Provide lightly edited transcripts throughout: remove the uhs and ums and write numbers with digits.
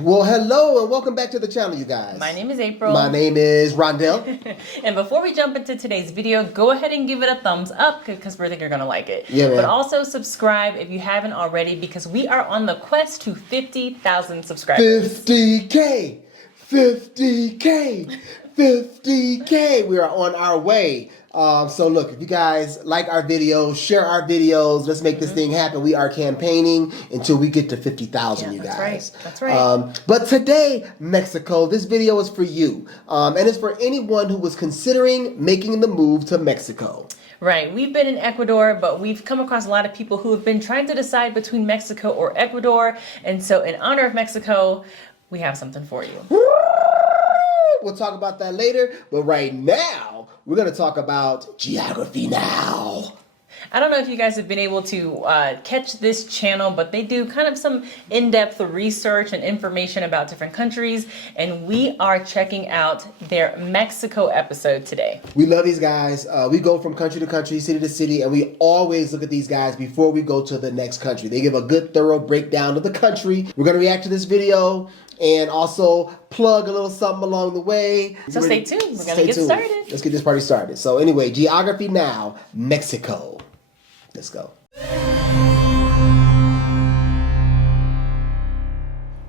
Well, hello and welcome back to the channel, you guys. My name is April. My name is Rondell. And before we jump into today's video, go ahead and give it a thumbs up because we think you're going to like it. Yeah, man. But also subscribe if you haven't already because we are on the quest to 50,000 subscribers. 50K! 50K! 50K! We are on our way. So look, if you guys like our videos, share our videos, let's make this thing happen. We are campaigning until we get to 50,000, you guys. That's right. But today, Mexico, this video is for you. And it's for anyone who was considering making the move to Mexico. Right. We've been in Ecuador, but we've come across a lot of people who have been trying to decide between Mexico or Ecuador. And so in honor of Mexico, we have something for you. We'll talk about that later, but right now, we're going to talk about geography now. I don't know if you guys have been able to catch this channel, but they do kind of some in-depth research and information about different countries, and we are checking out their Mexico episode today. We love these guys. We go from country to country, city to city, and we always look at these guys before we go to the next country. They give a good, thorough breakdown of the country. We're going to react to this video and also plug a little something along the way. So stay tuned. We're going to get started. Let's get this party started. So anyway, geography now, Mexico. Let's go.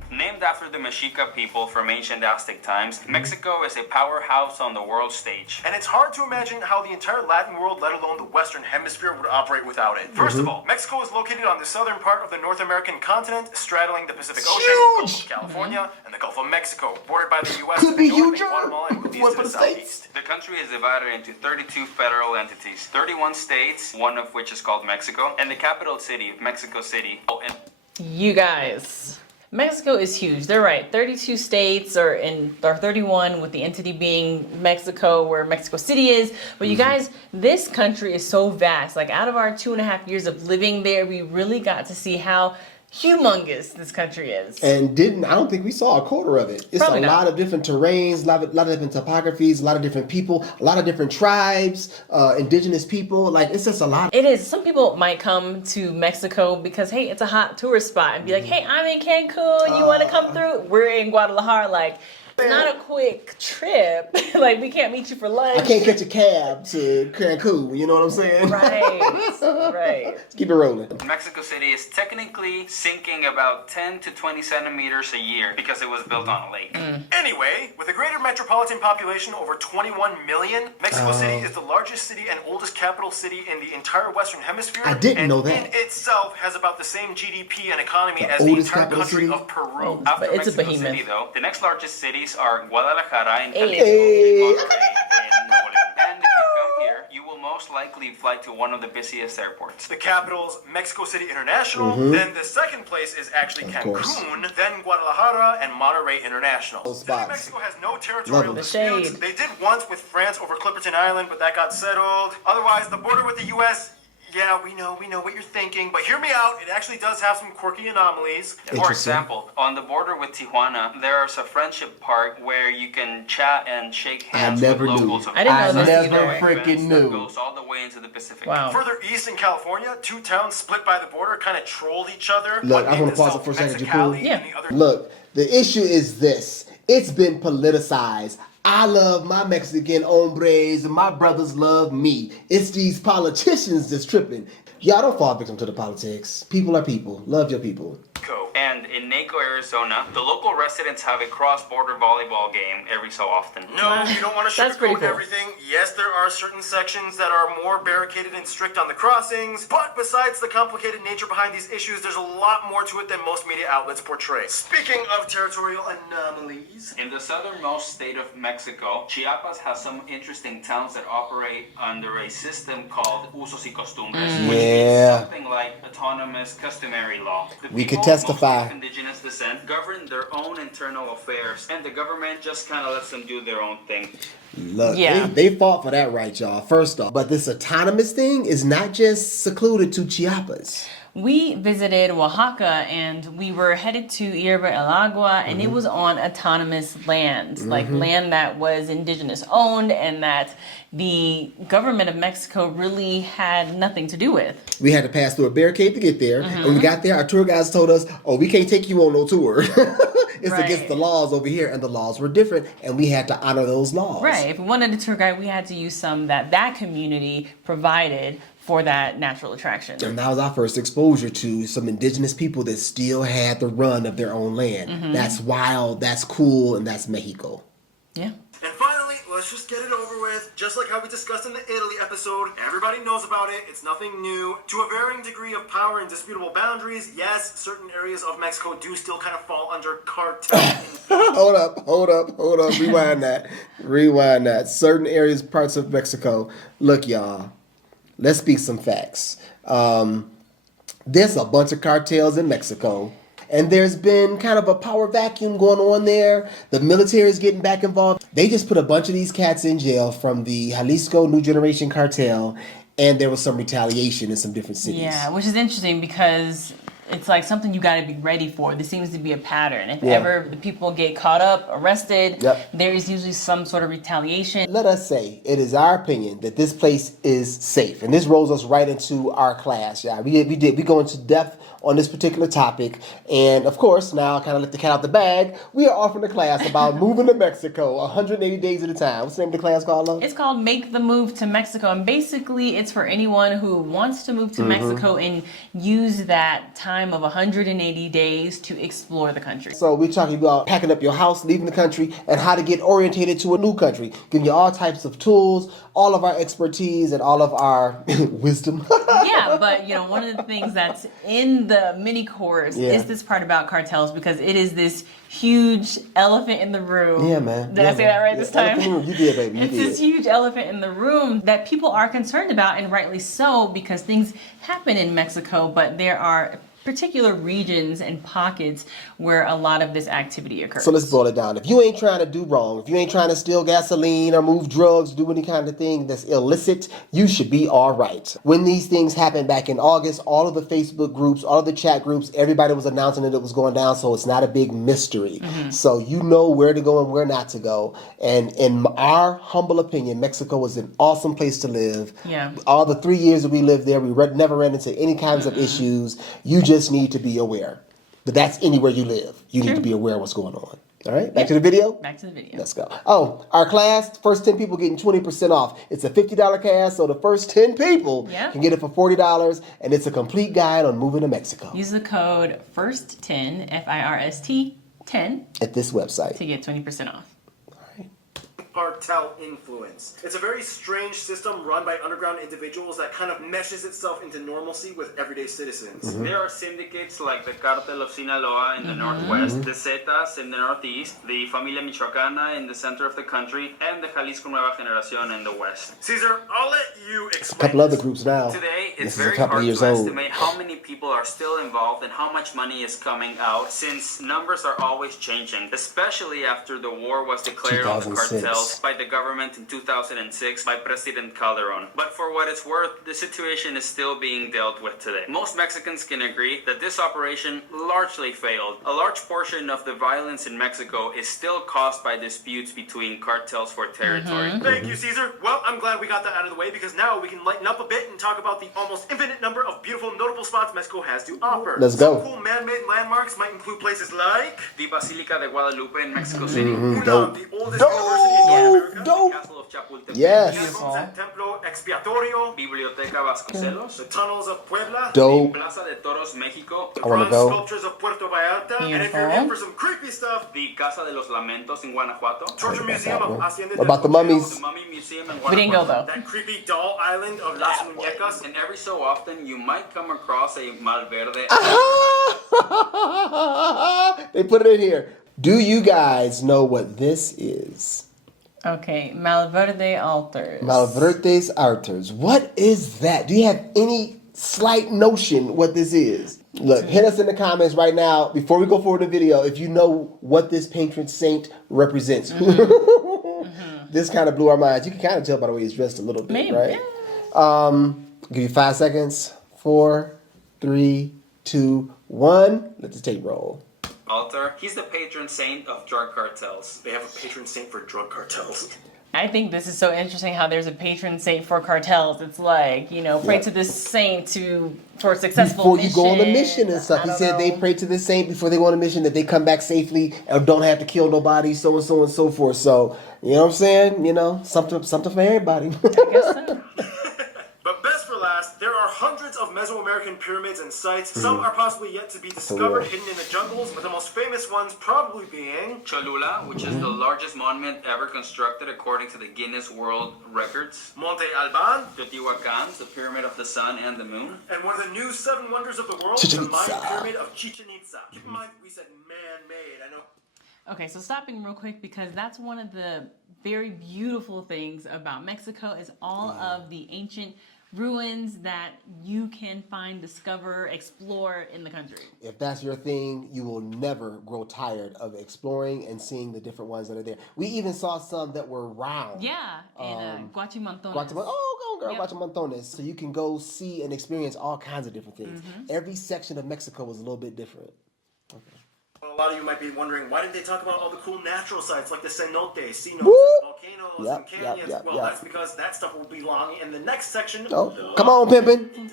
Named after the Mexica people from ancient Aztec times, Mexico is a powerhouse on the world stage. And it's hard to imagine how the entire Latin world, let alone the Western Hemisphere, would operate without it. First of all, Mexico is located on the southern part of the North American continent, straddling the Pacific Ocean, Gulf of California, and the Gulf of Mexico, bordered by the U.S. Could to be the north huge, and Guatemala and Belize to the southeast. The country is divided into 32 federal entities, 31 states, one of which is called Mexico, and the capital city, Mexico City. Oh, and You guys, Mexico is huge. They're right. 32 states or 31 with the entity being Mexico, where Mexico City is. But you guys, this country is so vast. Like out of our 2.5 years of living there, we really got to see how humongous this country is. And I don't think we saw a quarter of it. It's Probably a not. lot of different terrains, a lot of different topographies, a lot of different people, a lot of different tribes, indigenous people. Like, it's just a lot. It is. Some people might come to Mexico because, hey, it's a hot tourist spot and be like, hey, I'm in Cancun. You want to come through? We're in Guadalajara. Like, it's not a quick trip. Like, we can't meet you for lunch. I can't catch a cab to Cancun, you know what I'm saying? Right, right. Let's keep it rolling. Mexico City is technically sinking about 10 to 20 centimeters a year because it was built on a lake. Anyway, with a greater metropolitan population over 21 million, Mexico City is the largest city and oldest capital city in the entire Western Hemisphere. I didn't and know that. in itself has about the same GDP and economy The as the oldest entire capital country city? of Peru. Oh, After but it's a Mexico behemoth. City, though, the next largest cities are Guadalajara and Jalisco, Hey. and Monterrey in Nuevo León. And if you come here, you will most likely fly to one of the busiest airports. The capital's Mexico City International. Then the second place is actually Of course. Cancun, then Guadalajara and Monterrey International. Those Today, spots. Mexico has no territorial Love the disputes. shade. They did once with France over Clipperton Island, but that got settled. Otherwise, the border with the U.S., yeah, we know what you're thinking, but hear me out, it actually does have some quirky anomalies. For Interesting. example, on the border with Tijuana, there's a friendship park where you can chat and shake hands never with knew. locals. of I didn't know the this island. either. Fence Freaking that knew. goes all the way into the Pacific. Wow. Further east in California, two towns split by the border kind of trolled each other. Look, One I named wanna pause itself it for a second, you Mexicali, cool? Yeah. and the other Look, the issue is this. It's been politicized. I love my Mexican hombres and my brothers love me. It's these politicians that's tripping. Y'all don't fall victim to the politics. People are people. Love your people. Mexico. And in Naco, Arizona, the local residents have a cross-border volleyball game every so often. No, you don't want to That's pretty sugarcoat cool. everything. Yes, there are certain sections that are more barricaded and strict on the crossings, but besides the complicated nature behind these issues, there's a lot more to it than most media outlets portray. Speaking of territorial anomalies, In the southernmost state of Mexico, Chiapas has some interesting towns that operate under a system called usos y costumbres, which Yeah. means something like autonomous customary law. The We could people, testify. mostly of indigenous descent, govern their own internal affairs, and the government just kind of lets them do their own thing. Look, Yeah. they fought for that right, y'all, first off. But this autonomous thing is not just secluded to Chiapas. We visited Oaxaca and we were headed to Yerba El Agua, and it was on autonomous land, like land that was indigenous owned and that the government of Mexico really had nothing to do with. We had to pass through a barricade to get there. And when we got there, our tour guides told us, oh, we can't take you on no tour. It's against the laws over here, and the laws were different, and we had to honor those laws. Right. If we wanted a tour guide, we had to use some that community provided for that natural attraction. And that was our first exposure to some indigenous people that still had the run of their own land. That's wild, that's cool, and that's Mexico. Yeah. And finally, let's just get it over with. Just like how we discussed in the Italy episode, everybody knows about it. It's nothing new. To a varying degree of power and disputable boundaries, yes, certain areas of Mexico do still kind of fall under cartel. Hold up. Rewind that. Certain areas, parts of Mexico. Look, y'all, let's speak some facts. There's a bunch of cartels in Mexico. And there's been kind of a power vacuum going on there. The military is getting back involved. They just put a bunch of these cats in jail from the Jalisco New Generation Cartel, and there was some retaliation in some different cities. Yeah, which is interesting because it's like something you got to be ready for. This seems to be a pattern. If ever the people get caught up, arrested, there is usually some sort of retaliation. Let us say it is our opinion that this place is safe, and this rolls us right into our class. Yeah, we go into depth on this particular topic, and of course, now kind of let the cat out the bag. We are offering a class about moving to Mexico 180 days at a time. What's the name of the class called, love? It's called Make the Move to Mexico, and basically it's for anyone who wants to move to Mexico and use that time of 180 days to explore the country. So we're talking about packing up your house, leaving the country, and how to get orientated to a new country. Giving you all types of tools, all of our expertise, and all of our wisdom. Yeah, but one of the things that's in the mini course is this part about cartels, because it is this huge elephant in the room. Yeah, man. Did I say that right this time? You did, baby. It's this huge elephant in the room that people are concerned about, and rightly so, because things happen in Mexico, but there are particular regions and pockets where a lot of this activity occurs. So let's boil it down. If you ain't trying to do wrong, if you ain't trying to steal gasoline or move drugs, do any kind of thing that's illicit, you should be all right. When these things happened back in August, all of the Facebook groups, all of the chat groups, everybody was announcing that it was going down, so it's not a big mystery. So you know where to go and where not to go. And in our humble opinion, Mexico is an awesome place to live. Yeah. All the 3 years that we lived there, we never ran into any kinds of issues. You just need to be aware. But that's anywhere you live. You need to be aware of what's going on. All right, back to the video? Back to the video. Let's go. Oh, our class, first 10 people getting 20% off. It's a $50 class, so the first 10 people can get it for $40, and it's a complete guide on moving to Mexico. Use the code FIRST10, FIRST 10, at this website to get 20% off. Cartel influence. It's a very strange system run by underground individuals that kind of meshes itself into normalcy with everyday citizens. There are syndicates like the Cartel of Sinaloa in the northwest, the Zetas in the northeast, the Familia Michoacana in the center of the country, and the Jalisco Nueva Generación in the west. Caesar, I'll let you explain. a couple other groups now. Today, it's This is a very couple hard years to old. estimate how many people are still involved and how much money is coming out, since numbers are always changing, especially after the war was declared on the 2006. cartels by the government in 2006 by President Calderon. But for what it's worth, the situation is still being dealt with today. Most Mexicans can agree that this operation largely failed. A large portion of the violence in Mexico is still caused by disputes between cartels for territory. Thank you, Caesar. Well, I'm glad we got that out of the way, because now we can lighten up a bit and talk about the almost infinite number of beautiful, notable spots Mexico has to offer. Let's go. Some cool man-made landmarks might include places like The Basilica de Guadalupe in Mexico City. Dope. the oldest university in North America. Dope. The Castle of Chapultepec. Yes. El Templo Expiatorio. Biblioteca Vasconcelos. The tunnels of Puebla. Dope. Plaza de Toros, Mexico. The I wanna bronze go. sculptures of Puerto Vallarta. And if you're in for some creepy stuff, The Casa de los Lamentos in Guanajuato. Torture Museum of Hacienda What about the del mummies? The Mummy Museum in We didn't go Guanajuato. though. That creepy doll island of Las Muñecas. And every so often, you might come across a Malverde. They put it in here. Do you guys know what this is? Okay, Malverde altars. Malverdes Altars. What is that? Do you have any slight notion what this is? Look, hit us in the comments right now before we go forward in the video if you know what this patron saint represents. This kind of blew our minds. You can kind of tell by the way he's dressed a little bit, Maybe. right? Give you 5 seconds. 4, 3, 2, 1. Let the tape roll. Altar. He's the patron saint of drug cartels. They have a patron saint for drug cartels. I think this is so interesting how there's a patron saint for cartels. It's like, pray to this saint for a successful Before mission. you go on a mission and stuff. He said they pray to the saint before they go on a mission that they come back safely and don't have to kill nobody, so and so and so forth. So, you know what I'm saying? Something for everybody. I guess so. But best for last, there are hundreds of Mesoamerican pyramids and sites. Some are possibly yet to be discovered, hidden in the jungles, with the most famous ones probably being Cholula, which is the largest monument ever constructed according to the Guinness World Records. Monte Alban, Teotihuacan, the Pyramid of the Sun and the Moon. and one of the new 7 wonders of the world, Chichen the Mayan Itza. Pyramid of Chichen Itza. Keep in mind, we said man-made. I know. Okay, so stopping real quick because that's one of the very beautiful things about Mexico is all of the ancient ruins that you can find, discover, explore in the country. If that's your thing, you will never grow tired of exploring and seeing the different ones that are there. We even saw some that were round. Yeah, in Guachimantones. Go girl, Yep. Guachimantones. So you can go see and experience all kinds of different things. Every section of Mexico was a little bit different. A lot of you might be wondering, why did they talk about all the cool natural sites like the cenotes, cenotes, Woo! volcanoes, Yep, and canyons? yep, Well, yep. that's because that stuff will belong in the next section. Oh, come on, pimpin'.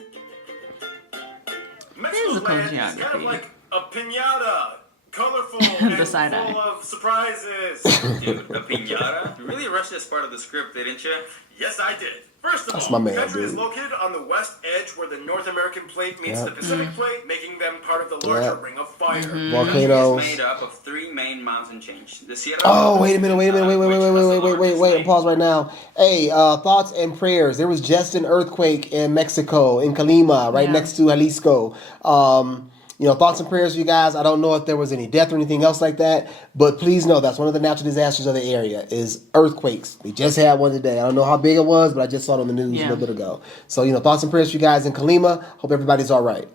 Mexico's Physical land is kind of geography. like a piñata. Colorful and side full eye. of surprises. Dude, a piñata? You really rushed this part of the script, didn't you? Yes, I did. First of That's all, my man, the country is dude. located on the west edge where the North American plate meets Yep. the Pacific plate, making them part of the larger Yep. Ring of Fire. Volcanoes. It's made up of 3 main mountain chains. The Sierra Oh, wait a minute, which has the largest wait, range. pause right now. Hey, thoughts and prayers. There was just an earthquake in Mexico, in Colima, right Yeah. next to Jalisco. Thoughts and prayers, you guys. I don't know if there was any death or anything else like that, but please know that's one of the natural disasters of the area is earthquakes. We just had one today. I don't know how big it was, but I just saw it on the news a Yeah. little bit ago. So, thoughts and prayers for you guys in Colima. Hope everybody's all right.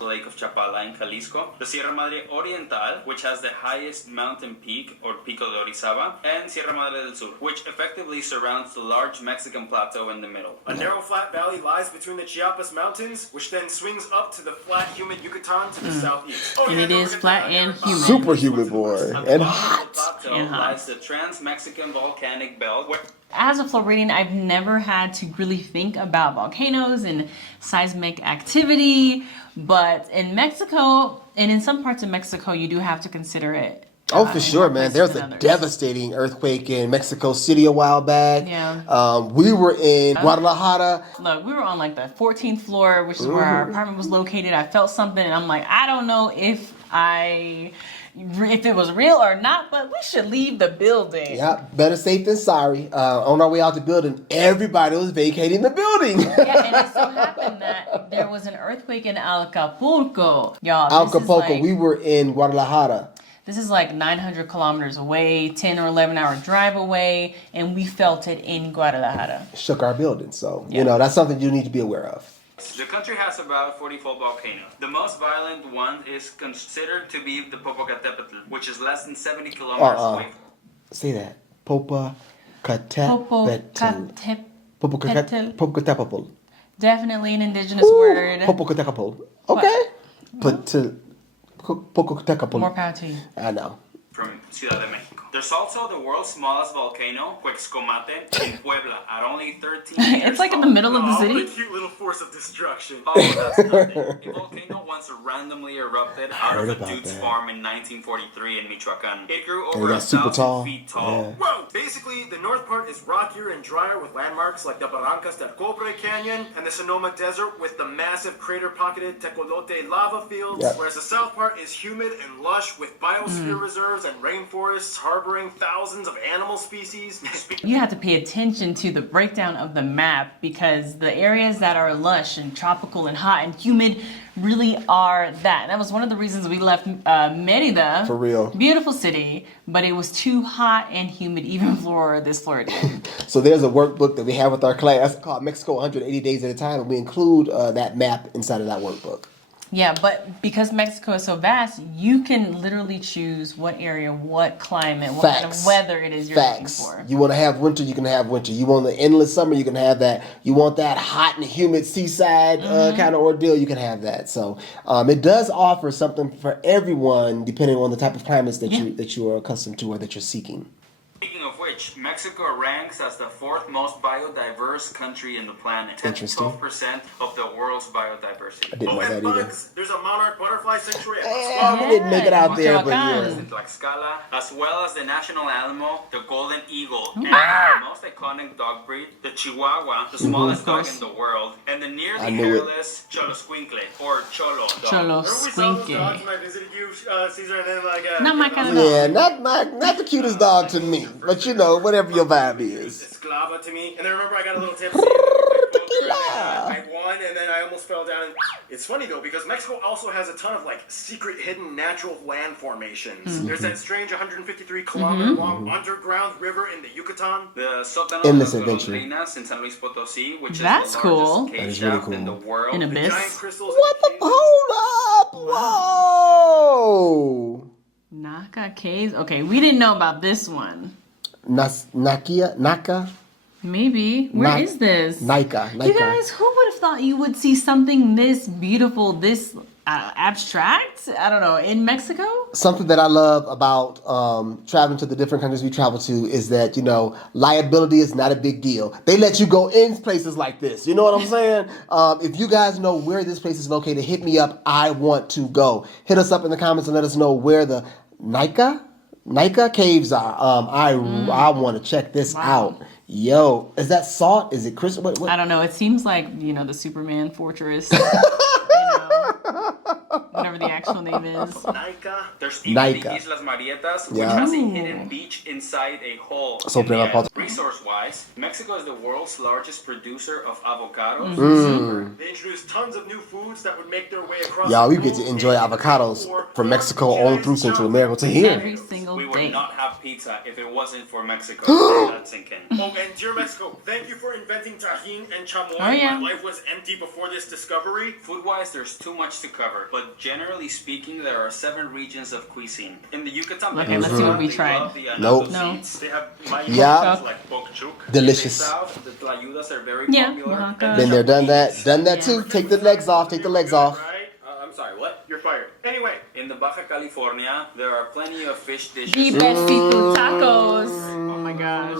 Lake of Chapala in Jalisco, the Sierra Madre Oriental, which has the highest mountain peak, or Pico de Orizaba, and Sierra Madre del Sur, which effectively surrounds the large Mexican plateau in the middle. A narrow flat valley lies between the Chiapas mountains, which then swings up to the flat, humid Yucatan to the southeast. Oh, And yeah, it don't is forget flat that and American humid. Super humid, boy. At the And bottom hot. of the plateau And hot. lies the Trans-Mexican Volcanic Belt, where As a Floridian, I've never had to really think about volcanoes and seismic activity, but in Mexico, and in some parts of Mexico, you do have to consider it. Oh, for in sure, more man. places There was than a others. devastating earthquake in Mexico City a while back. Yeah. We were in Guadalajara. Look, we were on like the 14th floor, which is where our apartment was located. I felt something, and I'm like, I don't know if it was real or not, but we should leave the building. Yeah, better safe than sorry. On our way out the building, everybody was vacating the building. Yeah, and it so happened that there was an earthquake in Acapulco. Y'all, Acapulco, we were in Guadalajara. This is like 900 kilometers away, 10 or 11 hour drive away, and we felt it in Guadalajara. Shook our building. So, Yeah. that's something you need to be aware of. the country has about 44 volcanoes. The most violent one is considered to be the Popocatépetl, which is less than 70 kilometers away. Say that. Popocatépetl. Popocatépetl. Definitely an indigenous word. Popocatépetl. Okay. Popocatépetl. More power to you. I know. From Ciudad de Mexico. There's also the world's smallest volcano, Cuexcomate, in Puebla, at only 13 meters It's like in the tall. middle of the Oh, what a city. cute little force of destruction. Oh, that's nothing. The volcano once randomly erupted out of heard a about dude's that. farm in 1943 in Michoacan. It grew And it over got super 1,000 tall. feet tall. Yeah. Whoa! Basically, the north part is rockier and drier with landmarks like the Barrancas del Cobre Canyon and the Sonoma Desert with the massive crater-pocketed Tecolote lava fields, Yep. whereas the south part is humid and lush with biosphere reserves and rainforests harboring thousands of animal species. You have to pay attention to the breakdown of the map because the areas that are lush and tropical and hot and humid really are that. That was one of the reasons we left Merida. For real. Beautiful city, but it was too hot and humid even for this Floridian. So there's a workbook that we have with our class called Mexico 180 Days at a Time, and we include that map inside of that workbook. Yeah, but because Mexico is so vast, you can literally choose what area, what climate, what kind of weather it is you're looking for. You want to have winter, you can have winter. You want the endless summer, you can have that. You want that hot and humid seaside kind of ordeal, you can have that. So it does offer something for everyone, depending on the type of climates that you are accustomed to or that you're seeking. Speaking of which, Mexico ranks as the 4th most biodiverse country in the planet. Interesting. 12% of the world's biodiversity. I didn't know that and either. bugs. There's a monarch butterfly sanctuary. We didn't make it out there, but yeah. In Tlaxcala, as well as the national animal, the golden eagle, and the most iconic dog breed, the Chihuahua, the smallest dog in the world, and the nearly hairless Choloscuincle, or Cholo dog. Remember we saw those dogs Choloscuincle. when I visited you, Caesar, and then Not my kind of dog. Yeah, not the cutest dog to me, but you know, whatever your vibe is. Esclava to me. And then remember I got a little tipsy. Tequila. I won and then I almost fell down. It's funny though because Mexico also has a ton of like secret hidden natural land formations. There's that strange 153 kilometer long underground river in the Yucatan. The Sótano Endless de las adventure. Golondrinas in San Luis Potosí, which That's is the cool. largest That cave is really shaft in the cool. world. An Giant abyss. crystals. What the? Hold up! Whoa! Naka Caves. Okay, we didn't know about this one. Naka? Maybe. Where is this? Nika. You guys, who would have thought you would see something this beautiful, this abstract? I don't know, in Mexico? Something that I love about traveling to the different countries we travel to is that, you know, liability is not a big deal. They let you go in places like this. You know what I'm saying? If you guys know where this place is located, hit me up. I want to go. Hit us up in the comments and let us know where the Nika caves are. I want to check this out. Yo, is that salt? Is it crystal? What? I don't know. It seems like, you know, the Superman fortress. You know, whatever the actual name is. Nika. There's even the Islas Marietas, which has a hidden beach inside a hole. So Resource-wise, Mexico is the world's largest producer of avocados. They introduced tons of new foods that would make their way across. Y'all, we get to enjoy avocados from Mexico on through Central America to here. Every single We would day. not have pizza if it wasn't for Mexico. That's sinking. Oh, and dear Mexico, thank you for inventing tajin and chamoy. Oh, yeah. My life was empty before this discovery. Food-wise, there's too much to cover, but generally speaking, there are 7 regions of cuisine. In the Yucatan Okay, let's see what we they tried. love the Nope. anato No. seeds. They have my Yeah. like bok chook. Delicious. In the south, the tlayudas are very Yeah, popular. Oaxaca. And Been there, done that Yeah. too. Take the legs off. Take the legs off. Right? I'm sorry, what? You're fired. Anyway, in the Baja California, there are plenty of fish dishes. Versito tacos. Oh my gosh.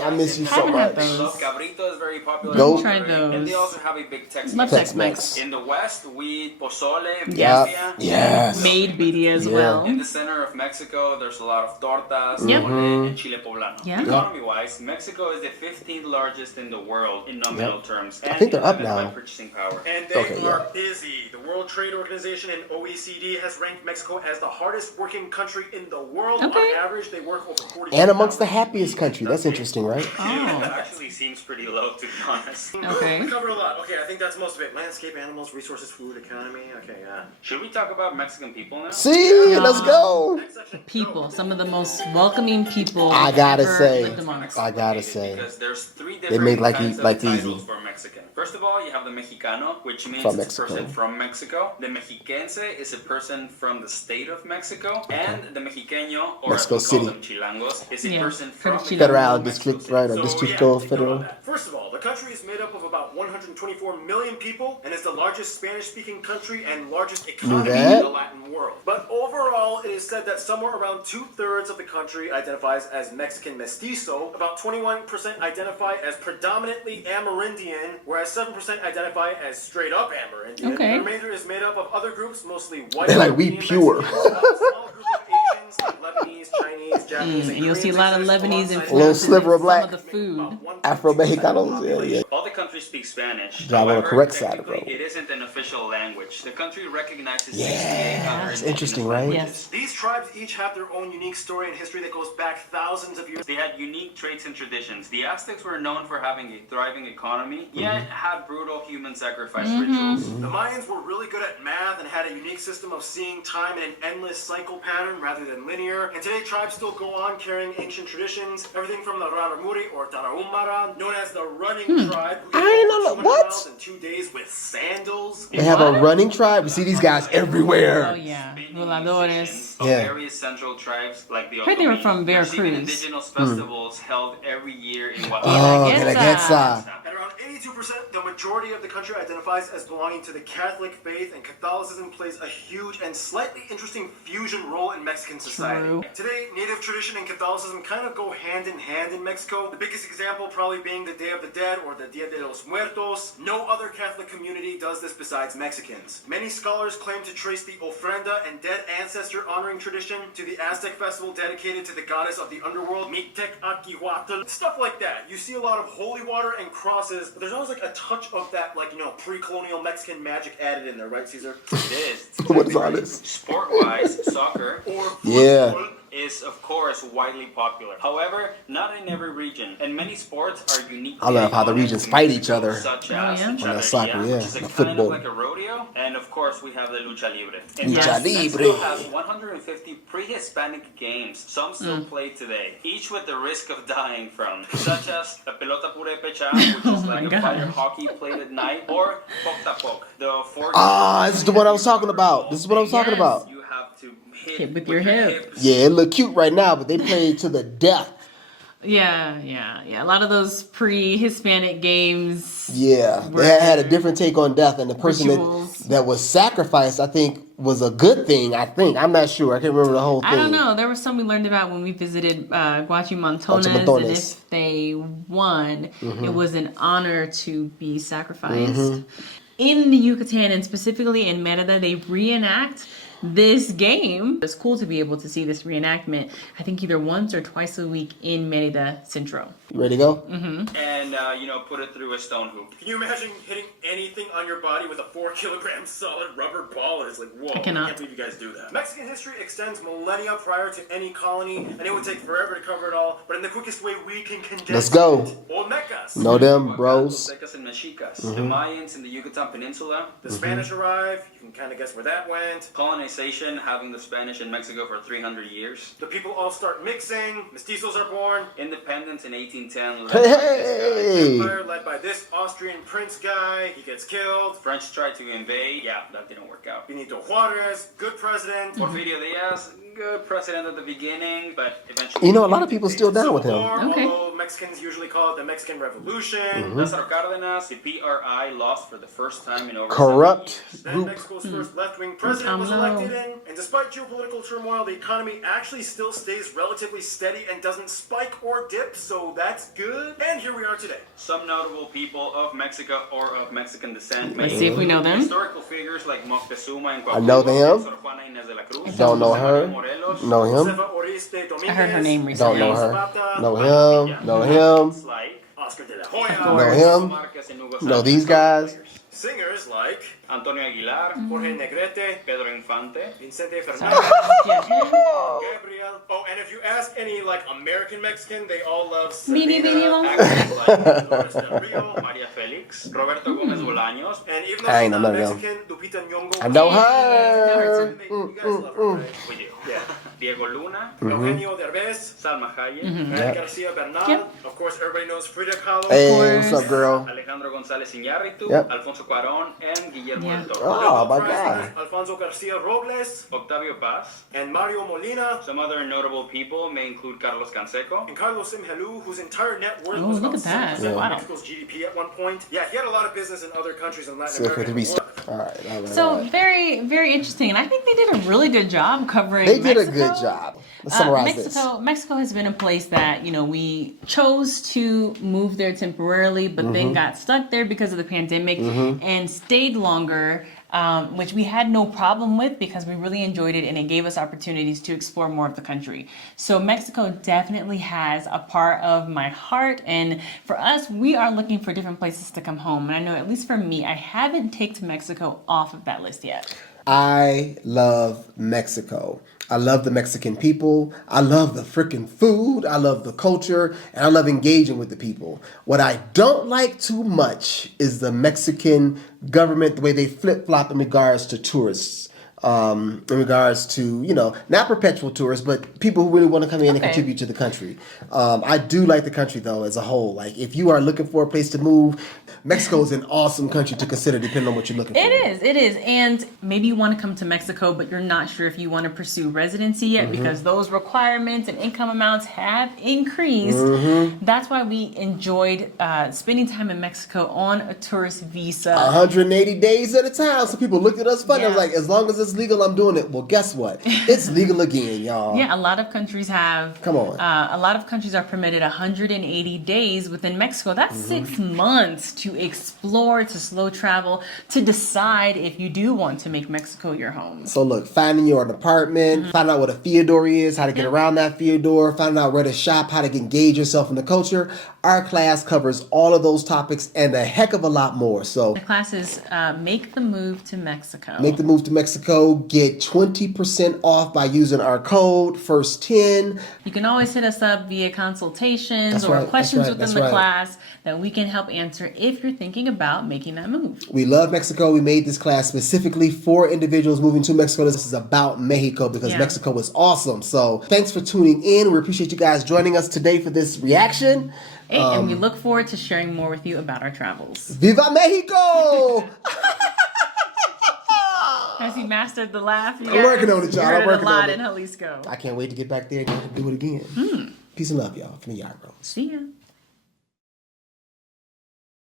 I miss you so Haven't had much. those. Cabrito is very popular. Goat. in Tried Monterrey, And they those. also have a big Tex-Mex. Love Tex-Mex. In the west, we eat pozole, Yes. birria. Yes. Made birria as Yeah. well. In the center of Mexico, there's a lot of tortas, Yep. mole, and chile poblano. Yeah. Economy-wise, Mexico is the 15th largest in the world in nominal terms. I think they're up 11th now. by purchasing power. and they Okay, are busy. The World Trade Organization and OECD has ranked Mexico as the hardest working country in the world. Okay. On average, they work over 40. And amongst the happiest country. That's interesting, right? It actually seems pretty low, to be honest. Okay. We covered a lot. Okay, I think that's most of it. Landscape, animals, resources, food, economy. Okay, yeah. Should we talk about Mexican people now? See, let's go. Next section. People, some of the most welcoming people. I gotta ever say. lived amongst. I gotta say. Because there's 3 They different make like kinds like of titles easy. for Mexican. First of all, you have the Mexicano, which means From it's a person Mexico. from Mexico. The Mexiquense is a person from the state of Mexico. And the Mexiqueño, or Mexico as we call City. them Chilangos, is a Yeah, person from from Chile. Federal Mexico district, City. right? Or So, distrito take note federal. of that. First of all, the country is made up of about 124 million people and is the largest Spanish-speaking country and largest economy that? in the Latin world. But overall, it is said that somewhere around 2/3 of the country identifies as Mexican mestizo, about 21% identify as predominantly Amerindian, whereas 7% identify as straight-up Amerindian. Okay. The remainder is made up of other groups, mostly white. They're like, we European pure. Mexicans, a small group of Asians, like Lebanese, Chinese, Japanese, And you'll see a lot of Lebanese influence. A little sliver of in black. Some of the food. Afro-Mexicanos, yeah. All the countries speak Spanish. Drive on the However, correct side, technically, bro. It isn't an official language. The country recognizes Yeah, 68 other it's indigenous interesting, right? languages. Yes. These tribes each have their own unique story and history that goes back thousands of years. They had unique traits and traditions. The Aztecs were known for having a thriving economy, yet had brutal human sacrifice rituals. The Mayans were really good at math and had a unique system of seeing time in an endless cycle pattern rather than linear. And today, tribes still go on carrying ancient traditions. Everything from the Raramuri or Tarahumara, known as the running tribe, who I ain't know 200 what? miles in 2 days with sandals. They have a What? running tribe. We see these guys everywhere. Oh yeah, Spinning voladores. musicians of Yeah. various central tribes like the Heard they were Otomí from receive Veracruz. indigenous festivals held every year in Oh, Guelaguetza. At around 82%, the majority of the country identifies as belonging to the Catholic faith, and Catholicism plays a huge and slightly interesting fusion role in Mexican society. True. Today, native tradition and Catholicism kind of go hand in hand in Mexico. The biggest example probably being the Day of the Dead or the Dia de los Muertos. No other Catholic community does this besides Mexicans. Many scholars claim to trace the ofrenda and dead ancestor honoring tradition to the Aztec festival dedicated to the goddess of the underworld, Mictecacíhuatl. Stuff like that. You see a lot of holy water and crosses, but there's always like a touch of that, like, pre-colonial Mexican magic added in there, right, Caesar? It is. What is all this? Sport-wise, soccer Or Yeah. football. is of course widely popular. However, not in every region, and many sports are unique. I love how the regions fight each other. Such Oh, as yeah? the On that soccer, charrería, yeah, which is the kind football. of like a rodeo, and of course we have the lucha libre. And Lucha Mexico libre. has 150 pre-Hispanic games, some still played today, each with the risk of dying from, such as the pelota purépecha, which is my like a God. fire hockey played at night, or pok-tapok, the four. Ah, this is the one I was talking about. This is what I was talking Yes. about. You have to Hit with your hip. Yeah, it look cute right now, but they played to the death. Yeah. A lot of those pre-Hispanic games. Yeah, they had a different take on death, and the person Rituals. that was sacrificed, I think, was a good thing. I'm not sure. I can't remember the whole thing. I don't know. There was some we learned about when we visited Guachimontones, and Guachimontones. if they won, Mm-hmm. it was an honor to be sacrificed. In the Yucatan, and specifically in Merida, they reenact this game. It's cool to be able to see this reenactment, I think either once or twice a week in Merida Centro. You ready to go? and put it through a stone hoop. Can you imagine hitting anything on your body with a 4-kilogram solid rubber ball? It's like, whoa, I cannot. can't believe you guys do that. Mexican history extends millennia prior to any colony, and it would take forever to cover it all, but in the quickest way we can condense Let's go. it. Olmecas. Know them, bros. Aztecas and Mexicas. The Mayans in the Yucatan Peninsula. The Spanish arrive, you can kind of guess where that went. Colonization, having the Spanish in Mexico for 300 years. The people all start mixing, mestizos are born. Independence in 1810. Hey! Empire led by this Austrian prince guy, he gets killed. French tried to invade. Yeah, that didn't work out. Benito Juarez, good president. Porfirio Diaz, good president at the beginning, but eventually. You know, a lot of people still down with him. War, Okay. Although Mexicans usually call it the Mexican Revolution. Lázaro Cárdenas, the PRI lost for the first time in over Corrupt 7 years. Then group. Mexico's first left-wing president was no. elected in, and despite geopolitical turmoil, the economy actually still stays relatively steady and doesn't spike or dip, so that's good. And here we are today. Some notable people of Mexico or of Mexican descent. Let's see if we know them. Historical figures like Moctezuma and I know them. Sor Juana Inés de la Cruz, Don't know José her. María Morelos, Know him. Josefa Oriste Dominguez, I heard her name Don't recently. know her. Zapata, Know him. Know him. like Oscar de la Hoya, Know him. Márquez and Hugo Know Sánchez, these guys. singers like Antonio Aguilar, Jorge Negrete, Pedro Infante, Vicente Fernandez, Yeah. Gabriel. Oh, and if you ask any American Mexican, they all love Mini, Selena, mini, mini. actors like Dolores Del Rio, María Félix, Roberto Gómez Bolaños, and even though I she's ain't know not none of them. Mexican, Lupita Nyong'o. I know Never her. heard You guys love her, right? we do. Yeah. Diego Luna, Eugenio Derbez, Salma Hayek, Freddy Garcia Bernal. Yep. Of course, everybody knows Frida Kahlo. Hey, what's up, girl? Alejandro González Iñárritu, Yep. Alfonso Cuarón, and Guillermo Yeah. del Toro. Oh, my President God. Alfonso Garcia Robles Octavio Paz. and Mario Molina Some other notable people may include Carlos Canseco, and Carlos Simhelu, whose entire net worth Oh, was look about at that. 7% Wow. of Mexico's GDP at one point. Yeah, he had a lot of business in other countries in Latin So America. 53 and All right, all right. So all right. very, very interesting, and I think they did a really good job covering. They did a Mexico. good job. Let's summarize this. Mexico has been a place that we chose to move there temporarily, but then got stuck there because of the pandemic and stayed longer, which we had no problem with because we really enjoyed it and it gave us opportunities to explore more of the country. So Mexico definitely has a part of my heart, and for us, we are looking for different places to come home. And I know, at least for me, I haven't taken Mexico off of that list yet. I love Mexico. I love the Mexican people. I love the freaking food. I love the culture. And I love engaging with the people. What I don't like too much is the Mexican government, the way they flip-flop in regards to tourists. in regards to, not perpetual tourists, but people who really want to come in and contribute to the country. I do like the country, though, as a whole. Like, if you are looking for a place to move, Mexico is an awesome country to consider, depending on what you're looking for. It is. And maybe you want to come to Mexico, but you're not sure if you want to pursue residency yet because those requirements and income amounts have increased. That's why we enjoyed spending time in Mexico on a tourist visa. 180 days at a time. So people looked at us funny. I was like, as long as it's legal, I'm doing it. Well, guess what? It's legal again, y'all. Yeah, a lot of countries have. Come on. A lot of countries are permitted 180 days within Mexico. That's 6 months to explore, to slow travel, to decide if you do want to make Mexico your home. So look, finding your apartment, find out what a fiador is, how to get around that fiador, find out where to shop, how to engage yourself in the culture. Our class covers all of those topics and a heck of a lot more. So the class is Make the Move to Mexico. Make the Move to Mexico. Get 20% off by using our code, FIRST10. You can always hit us up via consultations That's or right, questions that's right, within that's the right. class that we can help answer if you're thinking about making that move. We love Mexico. We made this class specifically for individuals moving to Mexico. This is about Mexico because Mexico is awesome. So thanks for tuning in. We appreciate you guys joining us today for this reaction. Hey, and we look forward to sharing more with you about our travels. Viva Mexico! Has he mastered the laugh? I'm working on it, y'all. I'm working on it. in Jalisco. I can't wait to get back there and do it again. Peace and love, y'all, from the Yarbros. See ya.